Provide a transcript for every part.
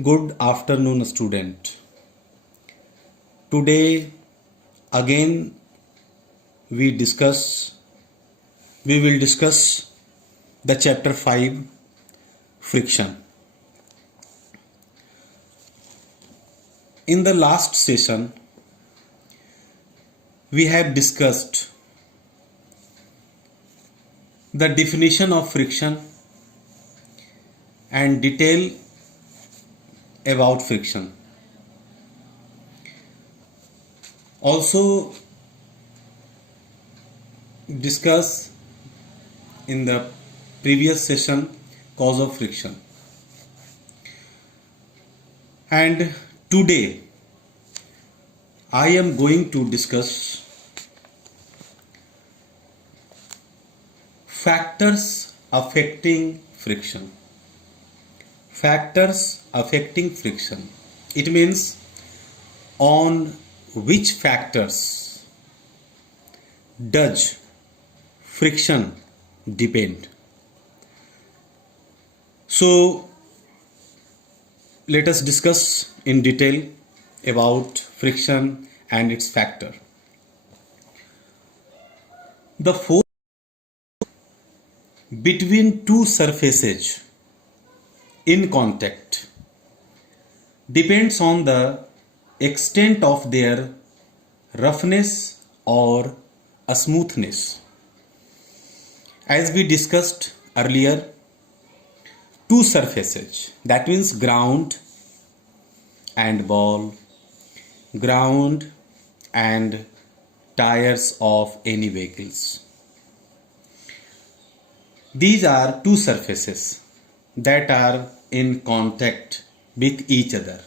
Good afternoon, student. Today, again, we will discuss the chapter 5, friction. In the last session, we have discussed the definition of friction and detail about friction. Also discuss in the previous session cause of friction. And today I am going to discuss factors affecting friction. Factors affecting friction. It means on which factors does friction depend. So let us discuss in detail about friction and its factor. The force between two surfaces in contact depends on the extent of their roughness or smoothness. As we discussed earlier, two surfaces, that means ground and ball, ground and tires of any vehicles. These are two surfaces that are in contact with each other.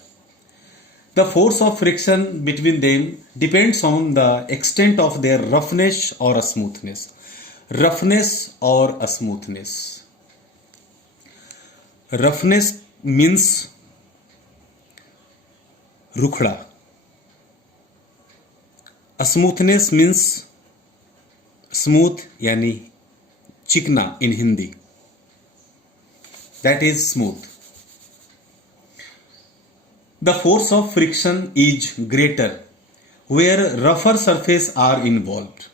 The force of friction between them depends on the extent of their roughness or smoothness. Roughness or smoothness. Roughness means rukhda. Smoothness means smooth, yani chikna in Hindi. That is smooth. The force of friction is greater where rougher surfaces are involved.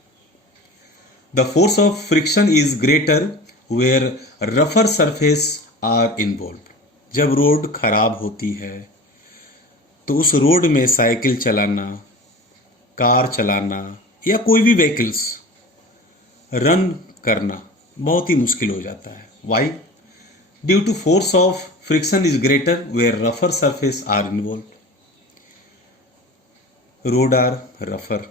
The force of friction is greater where rougher surfaces are involved. जब road खराब होती है तो उस road में cycle चलाना, car चलाना या कोई भी व्हीकल्स रन करना बहुत ही मुश्किल हो जाता है. Why? Due to force of friction is greater where rougher surfaces are involved. Road are rougher.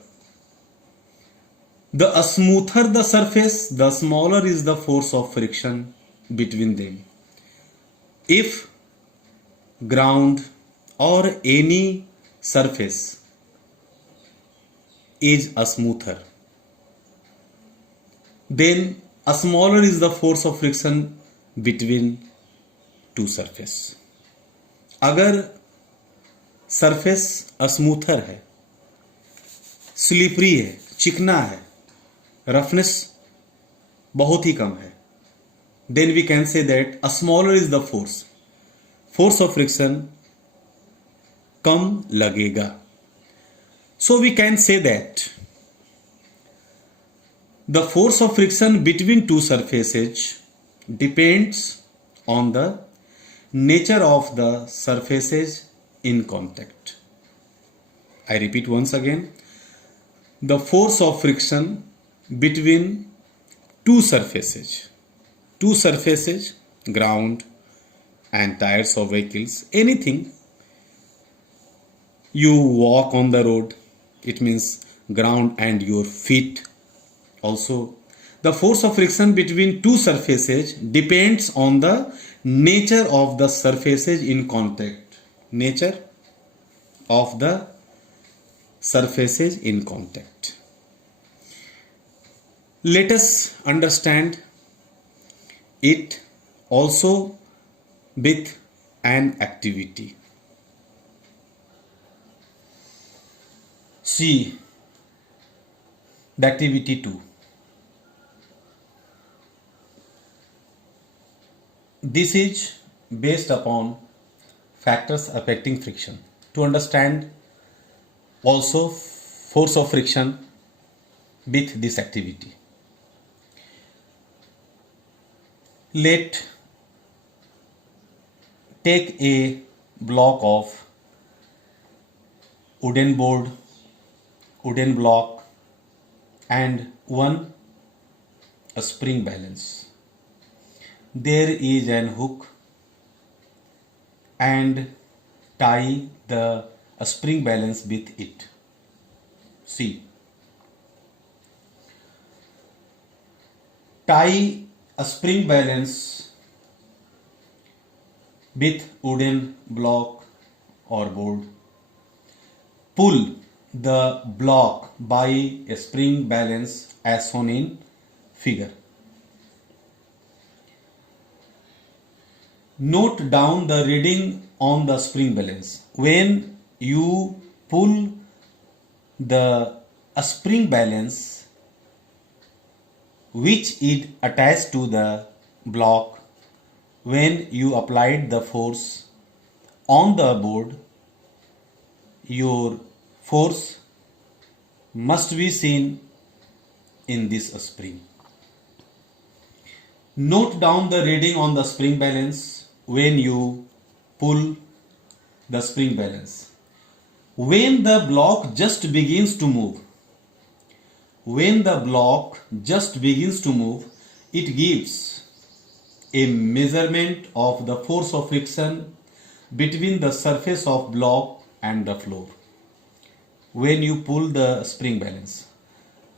The smoother the surface, the smaller is the force of friction between them. If ground or any surface is smoother, then a smaller is the force of friction between two surface. अगर surface smoother है, slippery है, चिकना है, roughness बहुत ही कम है, then we can say that a smaller is the force of friction कम लगेगा. So we can say that the force of friction between two surfaces depends on the nature of the surfaces in contact. I repeat once again. The force of friction between two surfaces, ground and tires of vehicles, anything. You walk on the road, it means ground and your feet also. The force of friction between two surfaces depends on the nature of the surfaces in contact. Nature of the surfaces in contact. Let us understand it also with an activity. See the activity 2. This is based upon factors affecting friction. To understand also force of friction with this activity. Let take a block of wooden board, wooden block and one a spring balance. There is an hook and tie the spring balance with it. See, tie a spring balance with wooden block or board. Pull the block by a spring balance as shown in figure. Note down the reading on the spring balance. When you pull the spring balance which is attached to the block, when you applied the force on the board, your force must be seen in this spring. Note down the reading on the spring balance when you pull the spring balance. When the block just begins to move, it gives a measurement of the force of friction between the surface of block and the floor. When you pull the spring balance,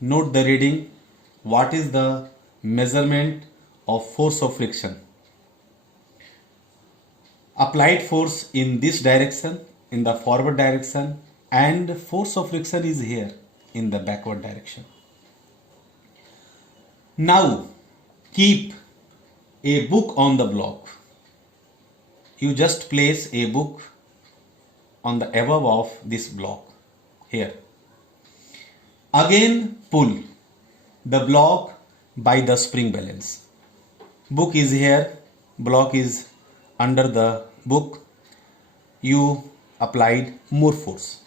note the reading. What is the measurement of force of friction? Applied force in this direction, in the forward direction, and force of friction is here in the backward direction. Now keep a book on the block. You just place a book on the above of this block here. Again pull the block by the spring balance. Book is here, block is under the book. You applied more force.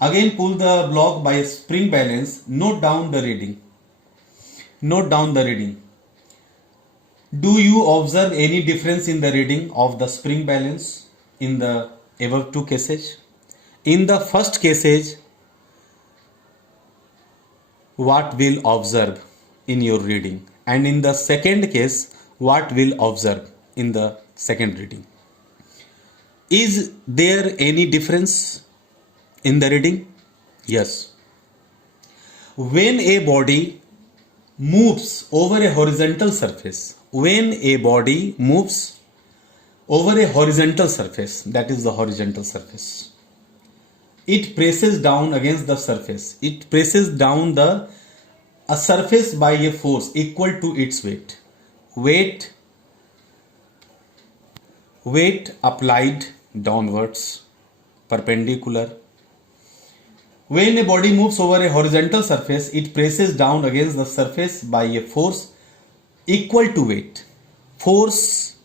Again pull the block by spring balance. Note down the reading. Do you observe any difference in the reading of the spring balance in the above two cases? In the first cases, what will observe in your reading, and in the second case, what will observe in the second reading? Is there any difference in the reading? Yes. When a body moves over a horizontal surface, that is the horizontal surface, it presses down against the surface. It presses down a surface by a force equal to its weight. Weight applied downwards, perpendicular. When a body moves over a horizontal surface, it presses down against the surface by a force equal to weight. Force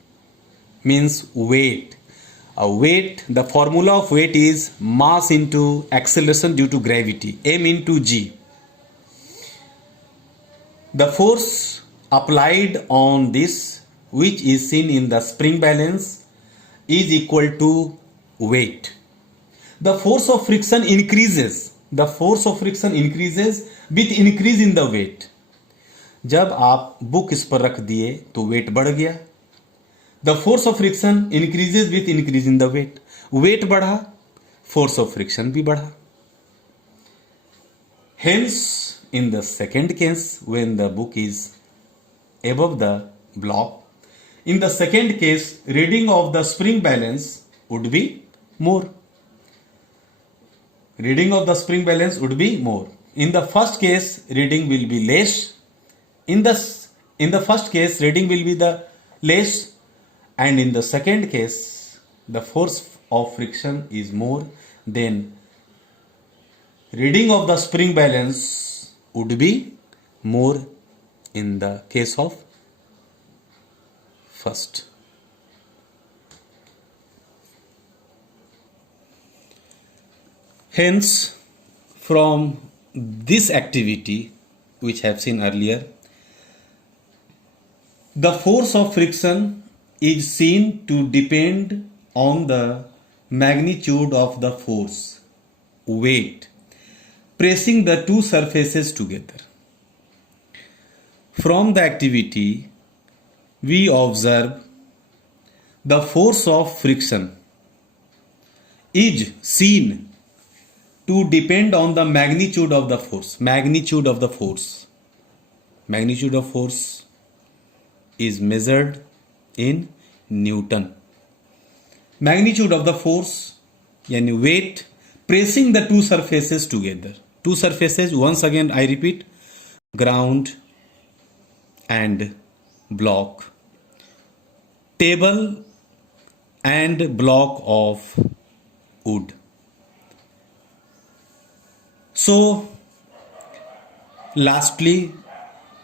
means weight. The formula of weight is mass into acceleration due to gravity, m into g. The force applied on this, which is seen in the spring balance, is equal to weight. The force of friction increases. With increase in the weight. जब आप book इस पर रख दिए तो wait बढ़ गया. The force of friction increases with increase in the weight. Weight बढ़ा, force of friction भी बढ़ा. Hence, in the second case, when the book is above the block, in the second case, reading of the spring balance would be more. In the first case, reading will be less. In the first case, reading will be the less, and in the second case, the force of friction is more. Then reading of the spring balance would be more in the case of first. Hence, from this activity, which I have seen earlier, the force of friction is seen to depend on the magnitude of the force, weight, pressing the two surfaces together. From the activity, we observe the force of friction is seen to depend on the magnitude of the force. Magnitude of the force. Magnitude of force is measured in Newton. Magnitude of the force, yani weight, pressing the two surfaces together. Two surfaces, once again I repeat, ground and block. Table and block of wood. So, lastly,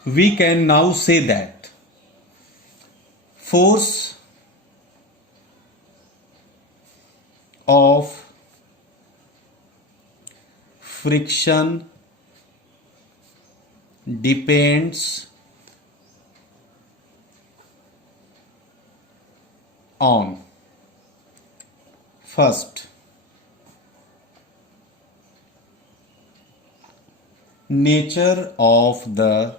we can now say that force of friction depends on, first, nature of the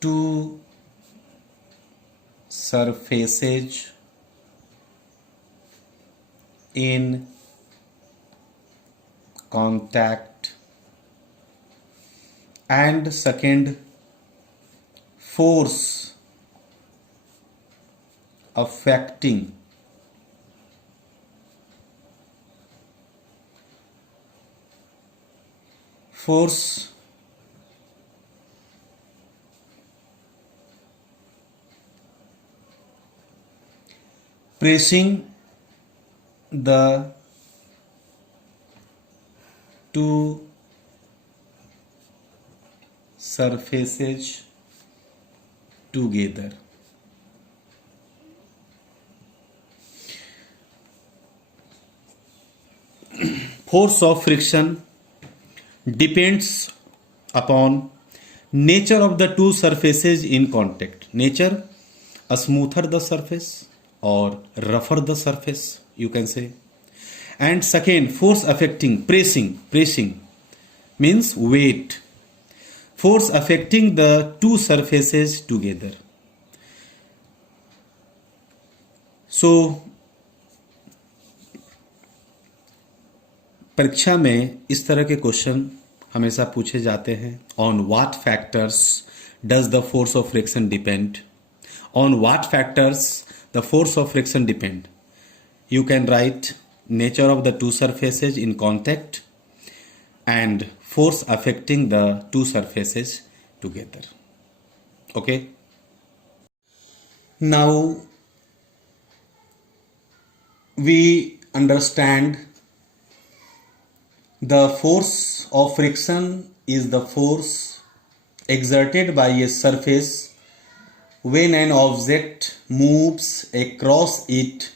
two surfaces in contact, and second, force affecting force pressing the two surfaces together. Force of friction depends upon nature of the two surfaces in contact. Nature, a smoother the surface or rougher the surface, you can say. And second, force affecting, pressing means weight. Force affecting the two surfaces together. So, परीक्षा में इस तरह के question हमेशा पूछे जाते हैं. On what factors does the force of friction depend? On what factors the force of friction depend? You can write nature of the two surfaces in contact and force affecting the two surfaces together. Okay. Now we understand the force of friction is the force exerted by a surface when an object moves across it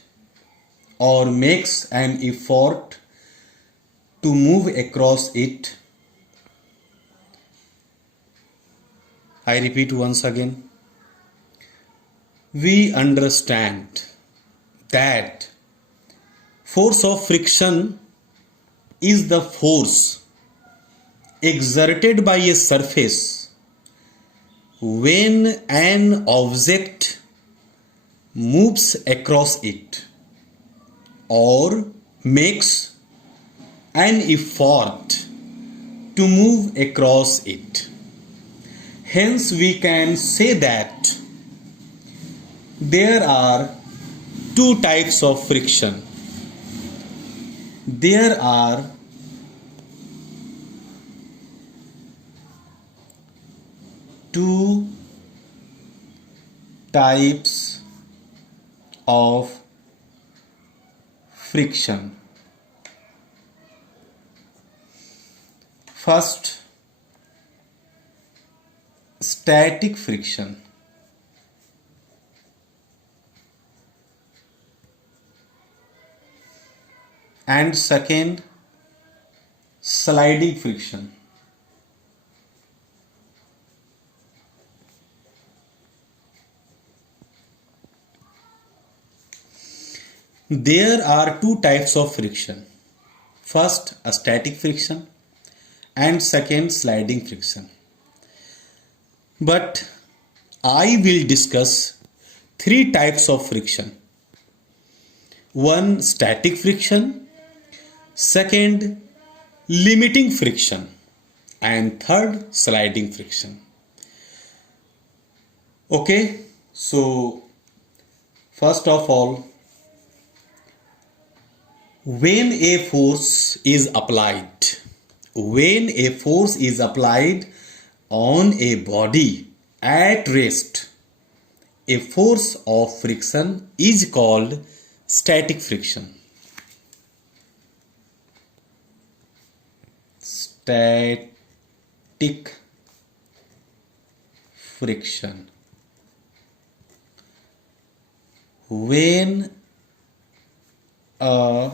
or makes an effort to move across it. I repeat once again. We understand that force of friction is the force exerted by a surface when an object moves across it or makes an effort to move across it. Hence, we can say that there are two types of friction. There are two types of friction. First, static friction. and second sliding friction. There are two types of friction. First, a static friction and second, sliding friction. But I will discuss three types of friction. One, static friction, second, limiting friction, and third, sliding friction. Okay, so first of all, when a force is applied on a body at rest, a force of friction is called static friction. Static friction. When a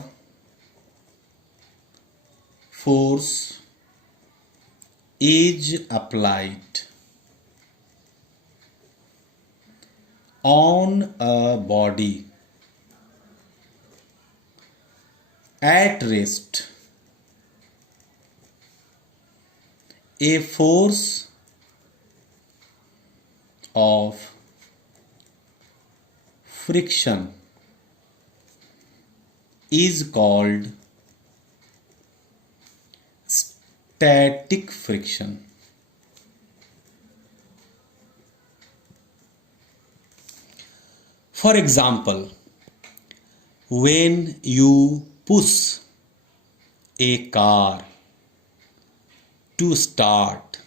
force is applied on a body at rest, a force of friction is called static friction. For example, when you push a car to start,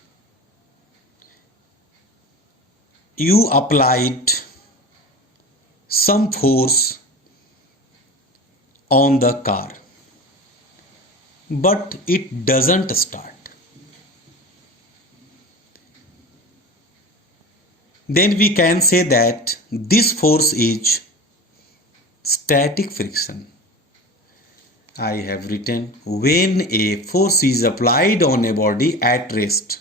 you applied some force on the car, but it doesn't start. Then we can say that this force is static friction. I have written, when a force is applied on a body at rest,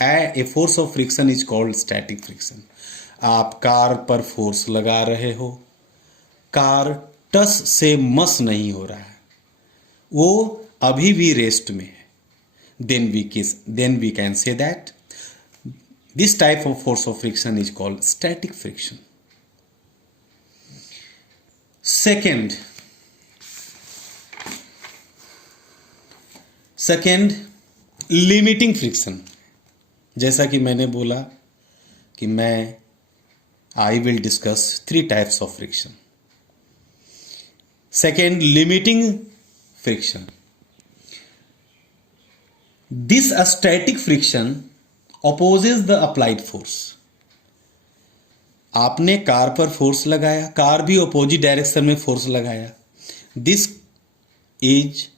a force of friction is called static friction. आप car पर force लगा रहे हो, car टस से मस नहीं हो रहा है, वो अभी भी रेस्ट में है. then we can say that this type of force of friction is called static friction. Second, limiting friction. जैसा कि मैंने बोला कि I will discuss three types of friction. Second, limiting friction. This static friction opposes the applied force. आपने car पर force लगाया, car भी opposite direction में फोर्स लगाया. This is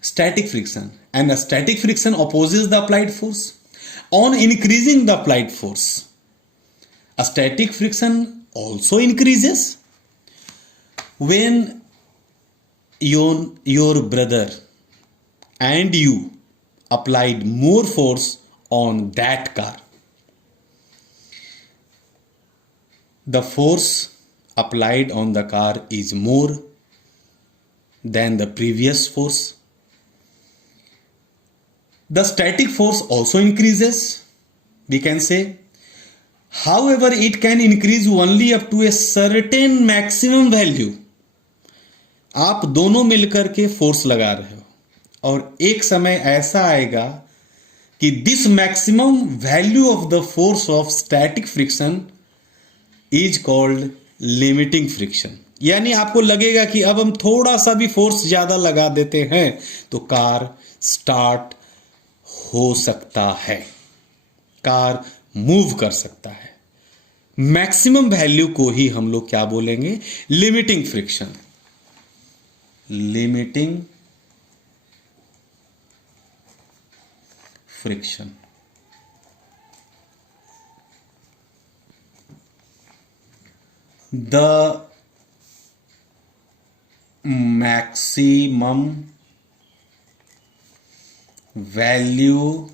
static friction, and a static friction opposes the applied force. On increasing the applied force, a static friction also increases. When your brother and you applied more force on that car, the force applied on the car is more than the previous force. The static force also increases, we can say. However, it can increase only up to a certain maximum value. आप दोनों मिलकर के force लगा रहे हो और एक समय ऐसा आएगा कि this maximum value of the force of static friction is called limiting friction. यानी आपको लगेगा कि अब हम थोड़ा सा भी फोर्स ज्यादा लगा देते हैं तो कार स्टार्ट हो सकता है, कार मूव कर सकता है. मैक्सिमम वैल्यू को ही हम लोग क्या बोलेंगे? Limiting friction. Limiting friction. The maximum value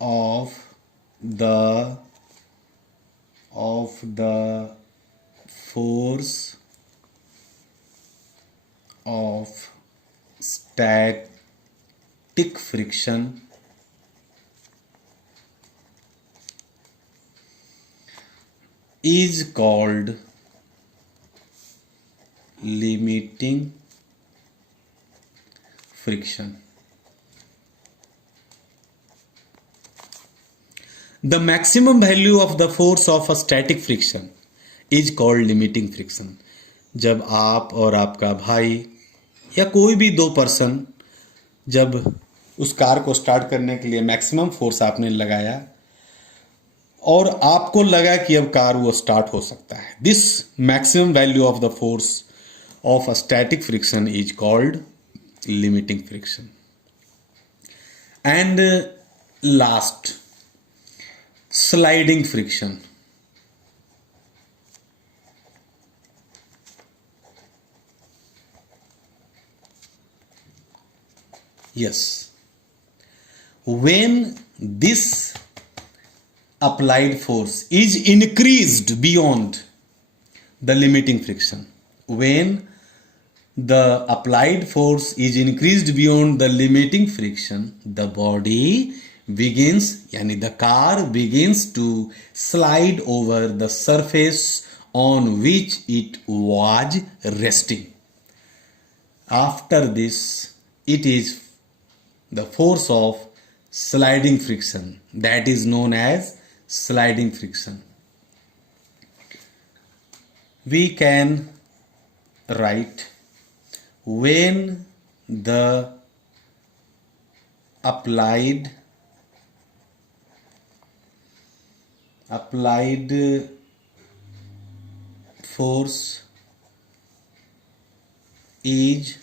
of the force of static friction is called limiting friction. The maximum value of the force of a static friction is called limiting friction. जब आप और आपका भाई या कोई भी दो person जब उस कार को स्टार्ट करने के लिए मैक्सिमम फोर्स आपने लगाया और आपको लगा कि अब कार वो स्टार्ट हो सकता है, this maximum value of the force of a static friction is called limiting friction. And last, sliding friction. Yes, when this applied force is increased beyond the limiting friction, when the applied force is increased beyond the limiting friction, the body begins, yani the car begins to slide over the surface on which it was resting. After this, it is the force of sliding friction that is known as sliding friction. We can write when the applied force is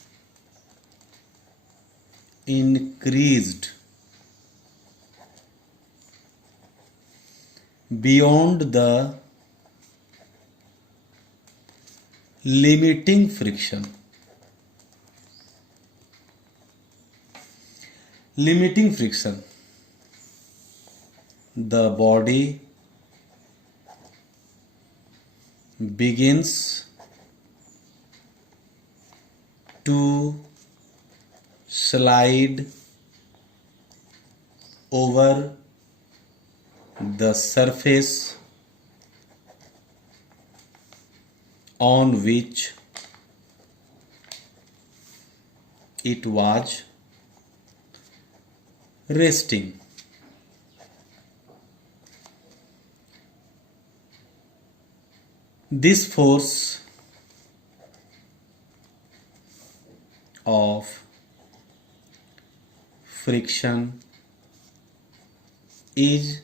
increased beyond the limiting friction. Limiting friction, the body begins to slide over the surface on which it was resting. This force of friction is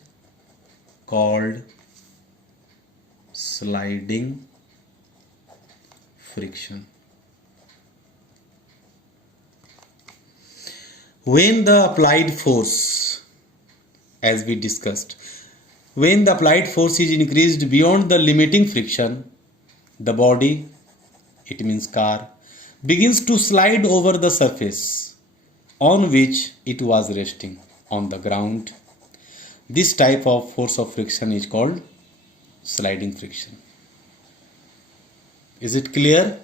called sliding friction. When the applied force, as we discussed, when the applied force is increased beyond the limiting friction, the body, it means car, begins to slide over the surface on which it was resting on the ground. This type of force of friction is called sliding friction. Is it clear?